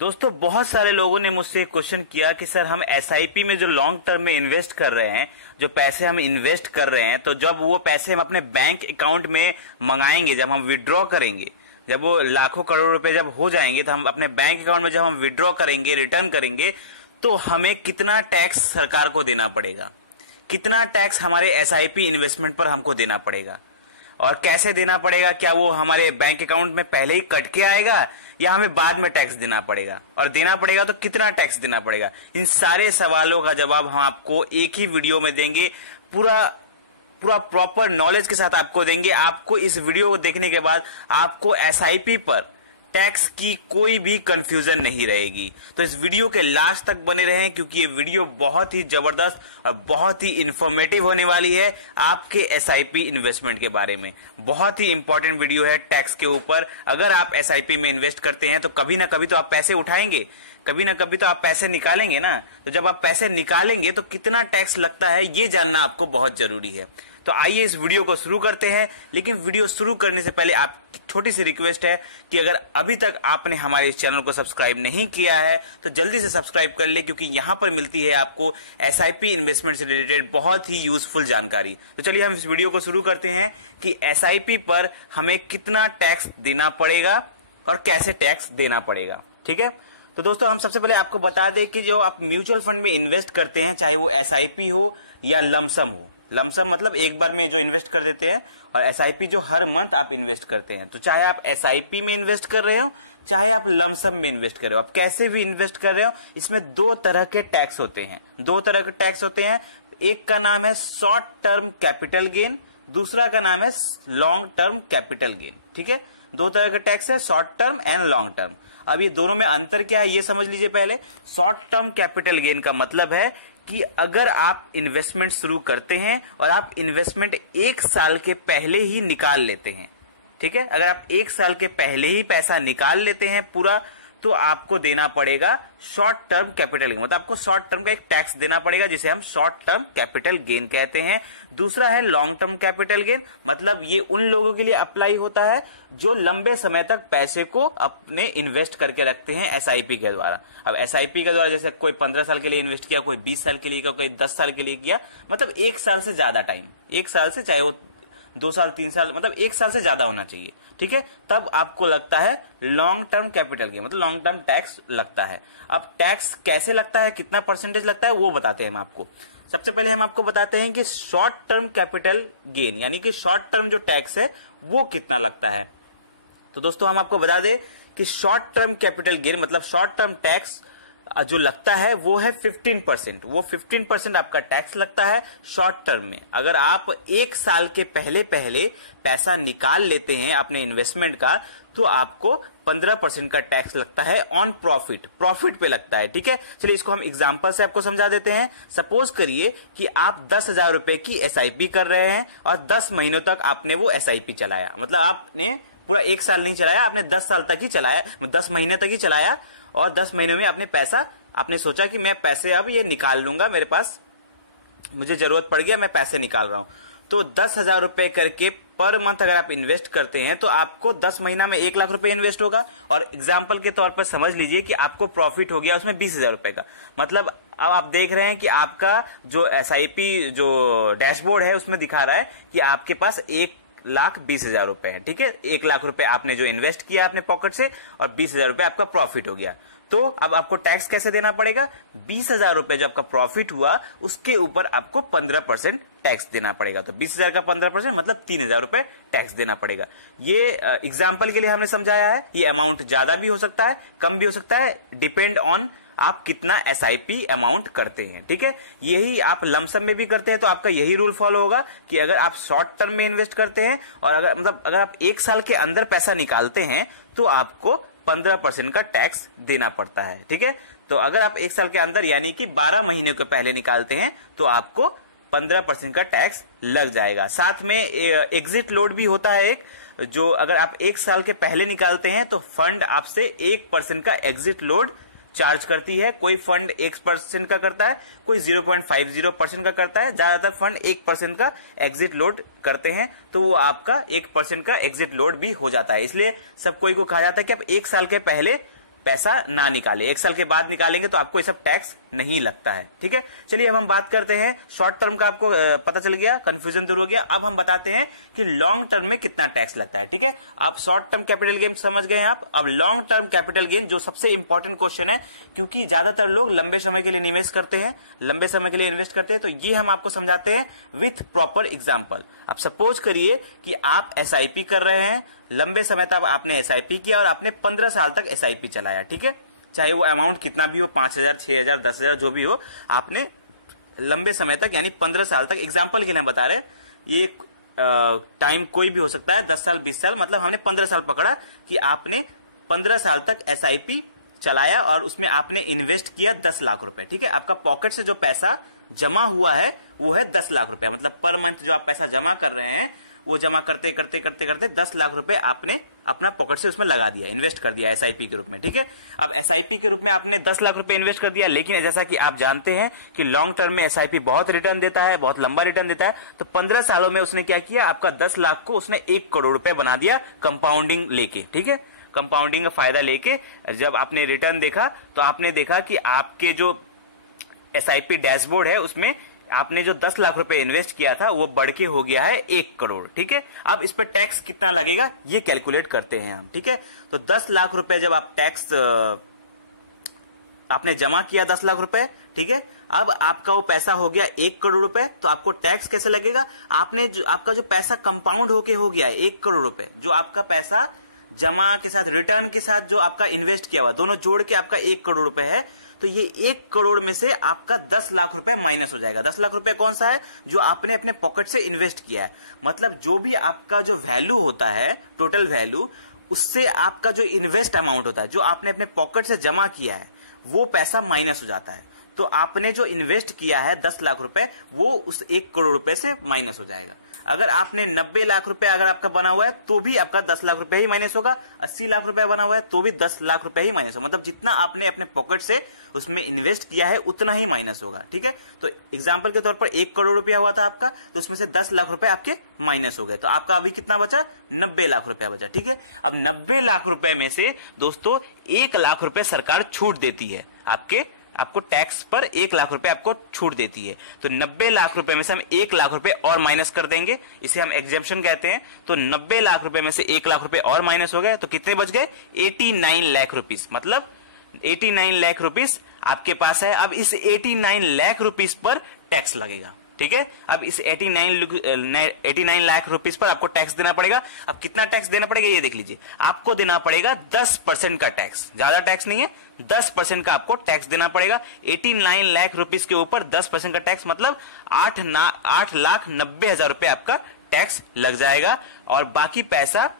दोस्तों बहुत सारे लोगों ने मुझसे क्वेश्चन किया कि सर हम एसआईपी में जो लॉन्ग टर्म में इन्वेस्ट कर रहे हैं, जो पैसे हम इन्वेस्ट कर रहे हैं, तो जब वो पैसे हम अपने बैंक अकाउंट में मंगाएंगे, जब हम विड्रॉ करेंगे, जब वो लाखों करोड़ रुपए जब हो जाएंगे तो हम अपने बैंक अकाउंट में जब हम विड्रॉ करेंगे, रिटर्न करेंगे, तो हमें कितना टैक्स सरकार को देना पड़ेगा, कितना टैक्स हमारे एसआईपी इन्वेस्टमेंट पर हमको देना पड़ेगा और कैसे देना पड़ेगा। क्या वो हमारे बैंक अकाउंट में पहले ही कट के आएगा या हमें बाद में टैक्स देना पड़ेगा, और देना पड़ेगा तो कितना टैक्स देना पड़ेगा। इन सारे सवालों का जवाब हम आपको एक ही वीडियो में देंगे, पूरा प्रॉपर नॉलेज के साथ आपको देंगे। आपको इस वीडियो को देखने के बाद आपको एसआईपी पर टैक्स की कोई भी कंफ्यूजन नहीं रहेगी। तो इस वीडियो के लास्ट तक बने रहें, क्योंकि ये वीडियो बहुत ही जबरदस्त और बहुत ही इंफॉर्मेटिव होने वाली है आपके एसआईपी इन्वेस्टमेंट के बारे में। बहुत ही इंपॉर्टेंट वीडियो है टैक्स के ऊपर। अगर आप एसआईपी में इन्वेस्ट करते हैं तो कभी ना कभी तो आप पैसे उठाएंगे, कभी ना कभी तो आप पैसे निकालेंगे ना। तो जब आप पैसे निकालेंगे तो कितना टैक्स लगता है ये जानना आपको बहुत जरूरी है। तो आइए इस वीडियो को शुरू करते हैं। लेकिन वीडियो शुरू करने से पहले आप छोटी सी रिक्वेस्ट है कि अगर अभी तक आपने हमारे इस चैनल को सब्सक्राइब नहीं किया है तो जल्दी से सब्सक्राइब कर ले, क्योंकि यहाँ पर मिलती है आपको एसआईपी इन्वेस्टमेंट से रिलेटेड बहुत ही यूजफुल जानकारी। तो चलिए हम इस वीडियो को शुरू करते हैं कि एसआईपी पर हमें कितना टैक्स देना पड़ेगा और कैसे टैक्स देना पड़ेगा। ठीक है, तो दोस्तों हम सबसे पहले आपको बता दें कि जो आप म्यूचुअल फंड में इन्वेस्ट करते हैं, चाहे वो एसआईपी हो या लमसम हो, लमसम मतलब एक बार में जो इन्वेस्ट कर देते हैं, और एसआईपी जो हर मंथ आप इन्वेस्ट करते हैं। तो चाहे आप एसआईपी में इन्वेस्ट कर रहे हो, चाहे आप लमसम में इन्वेस्ट कर रहे हो, आप कैसे भी इन्वेस्ट कर रहे हो, इसमें दो तरह के टैक्स होते हैं। दो तरह के टैक्स होते हैं, एक का नाम है शॉर्ट टर्म कैपिटल गेन, दूसरा का नाम है लॉन्ग टर्म कैपिटल गेन। ठीक है, दो तरह के टैक्स है, short term and long term. अब ये दोनों में अंतर क्या है ये समझ लीजिए पहले। शॉर्ट टर्म कैपिटल गेन का मतलब है कि अगर आप इन्वेस्टमेंट शुरू करते हैं और आप इन्वेस्टमेंट एक साल के पहले ही निकाल लेते हैं, ठीक है, अगर आप एक साल के पहले ही पैसा निकाल लेते हैं पूरा, तो आपको देना पड़ेगा शॉर्ट टर्म कैपिटल गेन, मतलब आपको शॉर्ट टर्म का एक टैक्स देना पड़ेगा जिसे हम शॉर्ट टर्म कैपिटल गेन कहते हैं। दूसरा है लॉन्ग टर्म कैपिटल गेन, मतलब ये उन लोगों के लिए अप्लाई होता है जो लंबे समय तक पैसे को अपने इन्वेस्ट करके रखते हैं एसआईपी के द्वारा। अब एसआईपी के द्वारा जैसे कोई 15 साल के लिए इन्वेस्ट किया, कोई 20 साल के लिए किया, कोई 10 साल के लिए किया, मतलब एक साल से ज्यादा टाइम, एक साल से, चाहे वो 2 साल 3 साल, मतलब एक साल से ज्यादा होना चाहिए। ठीक है, तब आपको लगता है लॉन्ग टर्म कैपिटल गेन, मतलब लॉन्ग टर्म टैक्स लगता है। अब टैक्स कैसे लगता है, कितना परसेंटेज लगता है, वो बताते हैं हम आपको। सबसे पहले हम आपको बताते हैं कि शॉर्ट टर्म कैपिटल गेन यानी कि शॉर्ट टर्म जो टैक्स है वो कितना लगता है। तो दोस्तों हम आपको बता दें कि शॉर्ट टर्म कैपिटल गेन मतलब शॉर्ट टर्म टैक्स जो लगता है वो है 15%। वो 15% आपका टैक्स लगता है शॉर्ट टर्म में। अगर आप एक साल के पहले पैसा निकाल लेते हैं अपने इन्वेस्टमेंट का, तो आपको 15% का टैक्स लगता है ऑन प्रॉफिट पे लगता है। ठीक है, चलिए इसको हम एग्जांपल से आपको समझा देते हैं। सपोज करिए कि आप 10,000 रुपए की एसआईपी कर रहे हैं और 10 महीनों तक आपने वो एसआईपी चलाया, मतलब आपने पूरा एक साल नहीं चलाया, आपने 10 साल तक ही चलाया, 10 महीने तक ही चलाया, और 10 महीनों में आपने सोचा कि मैं पैसे अब ये निकाल लूंगा, मेरे पास मुझे जरूरत पड़ गया, मैं पैसे निकाल रहा हूं। तो 10,000 रुपए करके पर मंथ अगर आप इन्वेस्ट करते हैं तो आपको 10 महीना में 1 लाख रुपए इन्वेस्ट होगा, और एग्जाम्पल के तौर पर समझ लीजिए कि आपको प्रॉफिट हो गया उसमें 20,000 रुपए का। मतलब अब आप देख रहे हैं कि आपका जो एसआईपी जो डैशबोर्ड है उसमें दिखा रहा है कि आपके पास 1,20,000 रुपए है। ठीक है, 1 लाख रुपए आपने जो इन्वेस्ट किया अपने पॉकेट से और 20,000 रुपए आपका प्रॉफिट हो गया। तो अब आपको टैक्स कैसे देना पड़ेगा, 20,000 रुपए जो आपका प्रॉफिट हुआ उसके ऊपर आपको 15% टैक्स देना पड़ेगा। तो 20,000 का 15% मतलब 3,000 रुपए टैक्स देना पड़ेगा। ये एग्जाम्पल के लिए हमने समझाया है। ये अमाउंट ज्यादा भी हो सकता है, कम भी हो सकता है, डिपेंड ऑन आप कितना एसआईपी अमाउंट करते हैं। ठीक है, यही आप लमसम में भी करते हैं तो आपका यही रूल फॉलो होगा कि अगर आप शॉर्ट टर्म में इन्वेस्ट करते हैं और अगर आप एक साल के अंदर पैसा निकालते हैं तो आपको 15% का टैक्स देना पड़ता है। ठीक है, तो अगर आप एक साल के अंदर यानी कि 12 महीने के पहले निकालते हैं तो आपको 15% का टैक्स लग जाएगा। साथ में एग्जिट लोड भी होता है एक, जो अगर आप एक साल के पहले निकालते हैं तो फंड आपसे 1% का एग्जिट लोड चार्ज करती है। कोई फंड 1% का करता है, कोई 0.50% का करता है, ज्यादातर फंड 1% का एग्जिट लोड करते हैं, तो वो आपका 1% का एग्जिट लोड भी हो जाता है। इसलिए सब कोई को कहा जाता है कि आप एक साल के पहले पैसा ना निकाले, 1 साल के बाद निकालेंगे तो आपको ये सब टैक्स नहीं लगता है। ठीक है, चलिए अब हम बात करते हैं शॉर्ट टर्म का, आपको पता चल गया, कंफ्यूजन दूर हो गया। अब हम बताते हैं कि लॉन्ग टर्म में कितना टैक्स लगता है। ठीक है, आप शॉर्ट टर्म कैपिटल गेन समझ गए आप। अब लॉन्ग टर्म कैपिटल गेन जो सबसे इंपॉर्टेंट क्वेश्चन है, क्योंकि ज्यादातर लोग लंबे समय के लिए निवेश करते हैं, लंबे समय के लिए इन्वेस्ट करते हैं, तो ये हम आपको समझाते हैं विथ प्रॉपर एग्जाम्पल। आप सपोज करिए कि आप एसआईपी कर रहे हैं, लंबे समय तक आपने एसआईपी किया और आपने 15 साल तक एसआईपी चलाया। ठीक है, चाहे वो अमाउंट कितना भी हो, 5,000, 6,000, 10,000 जो भी हो, आपने लंबे समय तक यानी 15 साल तक, एग्जाम्पल के लिए बता रहे हैं, ये टाइम कोई भी हो सकता है, 10 साल 20 साल, मतलब हमने 15 साल पकड़ा कि आपने 15 साल तक एसआईपी चलाया और उसमें आपने इन्वेस्ट किया 10 लाख रुपए। ठीक है, आपका पॉकेट से जो पैसा जमा हुआ है वो है 10 लाख रुपए, मतलब पर मंथ जो आप पैसा जमा कर रहे हैं वो जमा करते करते करते करते 10 लाख रुपए आपने अपना पॉकेट से उसमें लगा दिया, इन्वेस्ट कर दिया एसआईपी के रूप में। ठीक है, अब एसआईपी के रूप में आपने 10 लाख रुपए इन्वेस्ट कर दिया, लेकिन जैसा कि आप जानते हैं कि लॉन्ग टर्म में एसआईपी बहुत रिटर्न देता है, बहुत लंबा रिटर्न देता है, तो 15 सालों में उसने क्या किया, आपका 10 लाख को उसने 1 करोड़ रुपए बना दिया कंपाउंडिंग लेके। ठीक है, कंपाउंडिंग का फायदा लेके जब आपने रिटर्न देखा तो आपने देखा कि आपके जो एसआईपी डैशबोर्ड है उसमें आपने जो 10 लाख रुपए इन्वेस्ट किया था वो बढ़ के हो गया है 1 करोड़। ठीक है, अब इस पे टैक्स कितना लगेगा ये कैलकुलेट करते हैं हम। ठीक है, तो 10 लाख रुपए जब आप टैक्स आपने जमा किया 10 लाख रुपए, ठीक है, अब आपका वो पैसा हो गया 1 करोड़ रुपए, तो आपको टैक्स कैसे लगेगा, आपने जो आपका जो पैसा कंपाउंड होके हो गया है 1 करोड़ रुपए, जो आपका पैसा जमा के साथ रिटर्न के साथ जो आपका इन्वेस्ट किया हुआ दोनों जोड़ के आपका 1 करोड़ रुपए है, तो ये 1 करोड़ में से आपका 10 लाख रुपए माइनस हो जाएगा। 10 लाख रुपए कौन सा है, जो आपने अपने पॉकेट से इन्वेस्ट किया है, मतलब जो भी आपका जो वैल्यू होता है, टोटल वैल्यू, उससे आपका जो इन्वेस्ट अमाउंट होता है, जो आपने अपने पॉकेट से जमा किया है, वो पैसा माइनस हो जाता है। तो आपने जो इन्वेस्ट किया है 10 लाख रुपए, वो उस 1 करोड़ रुपए से माइनस हो जाएगा। अगर आपने 90 लाख रुपए अगर आपका बना हुआ है तो भी आपका 10 लाख रुपए ही माइनस होगा, 80 लाख रुपए बना हुआ है तो भी 10 लाख रुपए ही माइनस होगा, मतलब जितना आपने अपने पॉकेट से उसमें इन्वेस्ट किया है उतना ही माइनस होगा। ठीक है, तो एग्जांपल के तौर पर 1 करोड़ रुपया हुआ था आपका, तो उसमें से 10 लाख रुपए आपके माइनस हो गए, तो आपका अभी कितना बचा, 90 लाख रुपया बचा। ठीक है, अब 90 लाख रुपए में से दोस्तों 1 लाख रुपए सरकार छूट देती है, आपको टैक्स पर 1 लाख रुपए आपको छूट देती है, तो 90 लाख रुपए में से हम 1 लाख रुपए और माइनस कर देंगे, इसे हम एग्जेम्पशन कहते हैं। तो 90 लाख रुपए में से 1 लाख रुपए और माइनस हो गए, तो कितने बच गए, 89 लाख रुपीस, मतलब 89 लाख रुपीस आपके पास है। अब इस 89 लाख रुपीस पर टैक्स लगेगा। ठीक है, अब इस 89 लाख रुपीस पर आपको टैक्स देना पड़ेगा। अब कितना टैक्स देना पड़ेगा ये देख लीजिए, आपको देना पड़ेगा 10% का टैक्स, ज्यादा टैक्स नहीं है, 10% का आपको टैक्स देना पड़ेगा। 89 लाख रुपीस के ऊपर 10% का टैक्स, मतलब 8,90,000 रुपए आपका टैक्स लग जाएगा, और बाकी पैसा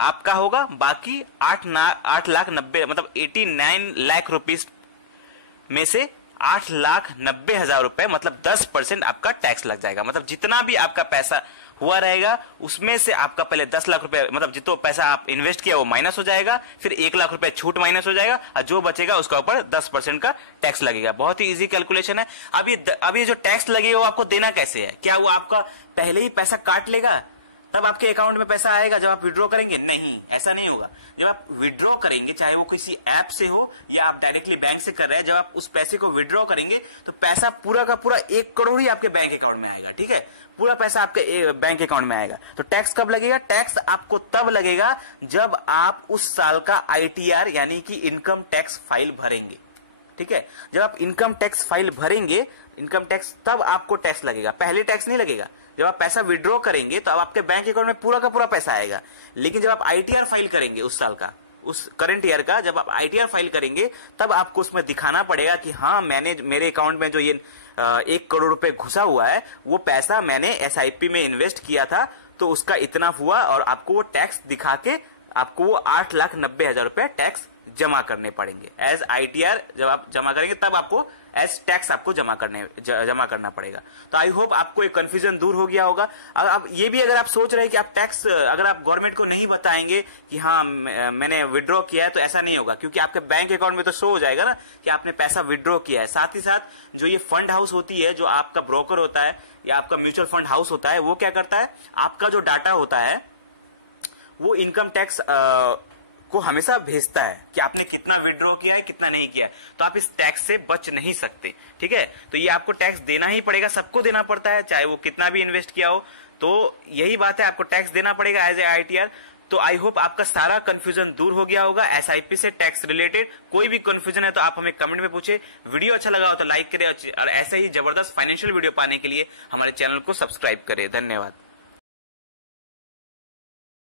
आपका होगा, बाकी 8,90,000 मतलब 89 लाख रुपीस में से 8,90,000 रुपए, मतलब 10% आपका टैक्स लग जाएगा। मतलब जितना भी आपका पैसा हुआ रहेगा उसमें से आपका पहले 10 लाख रुपए, मतलब जितना पैसा आप इन्वेस्ट किया वो माइनस हो जाएगा, फिर 1 लाख रुपए छूट माइनस हो जाएगा, और जो बचेगा उसका ऊपर 10% का टैक्स लगेगा। बहुत ही इजी कैलकुलेशन है। अब ये जो टैक्स लगेगा वो आपको देना कैसे है, क्या वो आपका पहले ही पैसा काट लेगा तब आपके अकाउंट में पैसा आएगा जब आप विड्रॉ करेंगे? नहीं, ऐसा नहीं होगा। जब आप विड्रॉ करेंगे, चाहे वो किसी ऐप से हो या आप डायरेक्टली बैंक से कर रहे हैं, जब आप उस पैसे को विड्रॉ करेंगे तो पैसा पूरा का पूरा 1 करोड़ ही आपके बैंक अकाउंट में आएगा। ठीक है, पूरा पैसा आपके बैंक अकाउंट में आएगा। तो टैक्स कब लगेगा? टैक्स आपको तब लगेगा जब आप उस साल का ITR यानी कि इनकम टैक्स फाइल भरेंगे। ठीक है, जब आप इनकम टैक्स फाइल भरेंगे, इनकम टैक्स, तब आपको टैक्स लगेगा, पहले टैक्स नहीं लगेगा। जब आप पैसा विड्रॉ करेंगे तो अब आपके बैंक अकाउंट में पूरा का पूरा पैसा आएगा, लेकिन जब आप ITR फाइल करेंगे उस साल का, उस करंट ईयर का, जब आप ITR फाइल करेंगे तब आपको उसमें दिखाना पड़ेगा कि हाँ, मैंने मेरे अकाउंट में जो ये 1 करोड़ रुपए घुसा हुआ है वो पैसा मैंने SIP में इन्वेस्ट किया था, तो उसका इतना हुआ, और आपको वो टैक्स दिखा के आपको वो 8,90,000 रुपए टैक्स जमा करने पड़ेंगे। एज ITR जब आप जमा करेंगे तब आपको एज टैक्स आपको जमा करना पड़ेगा। तो आई होप आपको एक कंफ्यूजन दूर हो गया होगा। अब ये भी अगर आप सोच रहे हैं कि आप टैक्स अगर आप गवर्नमेंट को नहीं बताएंगे कि हाँ मैंने विड्रॉ किया है, तो ऐसा नहीं होगा, क्योंकि आपके बैंक अकाउंट में तो शो हो जाएगा ना कि आपने पैसा विड्रॉ किया है। साथ ही साथ जो ये फंड हाउस होती है, जो आपका ब्रोकर होता है या आपका म्यूचुअल फंड हाउस होता है, वो क्या करता है, आपका जो डाटा होता है वो इनकम टैक्स को हमेशा भेजता है कि आपने कितना विड्रॉ किया है, कितना नहीं किया है। तो आप इस टैक्स से बच नहीं सकते, ठीक है। तो ये आपको टैक्स देना ही पड़ेगा, सबको देना पड़ता है, चाहे वो कितना भी इन्वेस्ट किया हो। तो यही बात है, आपको टैक्स देना पड़ेगा एज ए ITR। तो आई होप आपका सारा कंफ्यूजन दूर हो गया होगा SIP से टैक्स रिलेटेड। कोई भी कंफ्यूजन है तो आप हमें कमेंट में पूछे। वीडियो अच्छा लगा हो तो लाइक करें और ऐसे ही जबरदस्त फाइनेंशियल वीडियो पाने के लिए हमारे चैनल को सब्सक्राइब करें। धन्यवाद।